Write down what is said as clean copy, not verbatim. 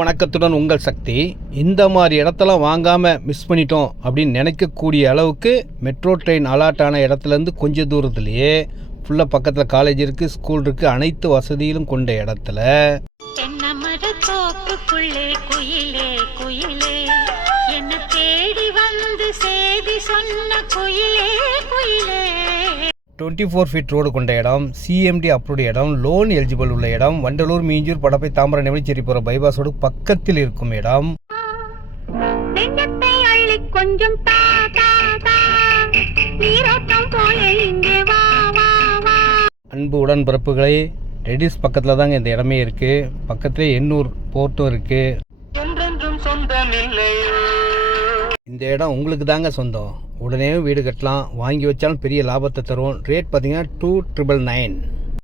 வணக்கத்துடன் உங்கள் சக்தி. இந்த மாதிரி இடத்தெல்லாம் வாங்காமல் மிஸ் பண்ணிட்டோம் அப்படின்னு நினைக்கக்கூடிய அளவுக்கு மெட்ரோ ட்ரெயின் அலாட்டான இடத்துலேருந்து கொஞ்சம் தூரத்துலேயே ஃபுல்லாக பக்கத்தில் காலேஜ் இருக்குது, ஸ்கூல் இருக்குது, அனைத்து வசதியிலும் கொண்ட இடத்துல குயிலே குயிலே என்ன தேடி வந்து சேதி சொன்ன குயிலே குயிலே 24 ஃபீட் ரோடு கொண்ட இடம், சிஎம்டி அப்ரூவ்டு இடம், லோன் எலிஜிபிள் உள்ள இடம், வண்டலூர், மீஞ்சூர், படப்பை, தாம்பரம், நெமிச்சேரி போகிற பைபாஸோடு பக்கத்தில் இருக்கும் இடம். கொஞ்சம் அன்பு உடன்பிறப்புகளே, ரெடிஸ் பக்கத்தில் தாங்க இந்த இடமே இருக்குது. பக்கத்திலே எண்ணூர் போர்ட்டும் இருக்குது. இந்த இடம் உங்களுக்கு தாங்க சொந்தம். உடனே வீடு கட்டலாம், வாங்கி வச்சாலும் பெரிய லாபத்தை தரும். ரேட் பார்த்தீங்கன்னா 2,999.